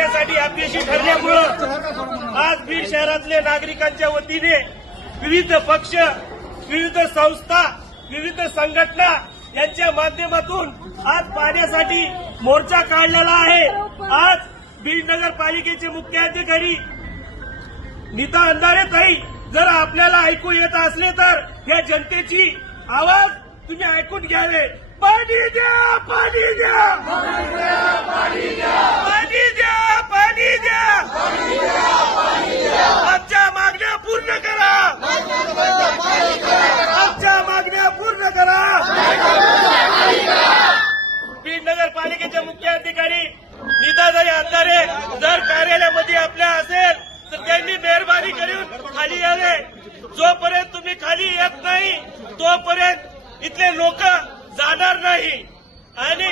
करण्यासाठी अपयशी ठरल्यामुळं आज बीड शहरातले नागरिकांच्या वतीने विविध पक्ष विविध संस्था विविध संघटना यांच्या माध्यमातून आज पाण्यासाठी मोर्चा काढलेला आहे. आज बीड नगरपालिकेचे मुख्याधिकारी नीता अंधारे ताई जर आपल्याला ऐकू येत असले तर या जनतेची आवाज तुम्ही ऐकून घ्यावे. पाणी द्या पाणी द्या! बीड मुख्य अधिकारी निदादाई अंधारे जर कार्यालयामध्ये आपल्या असेल तर त्यांनी मेहरबानी करून खाली यावे. जोपर्यंत तुम्ही खाली येत नाही तोपर्यंत इथले लोक जाणार नाही. आणि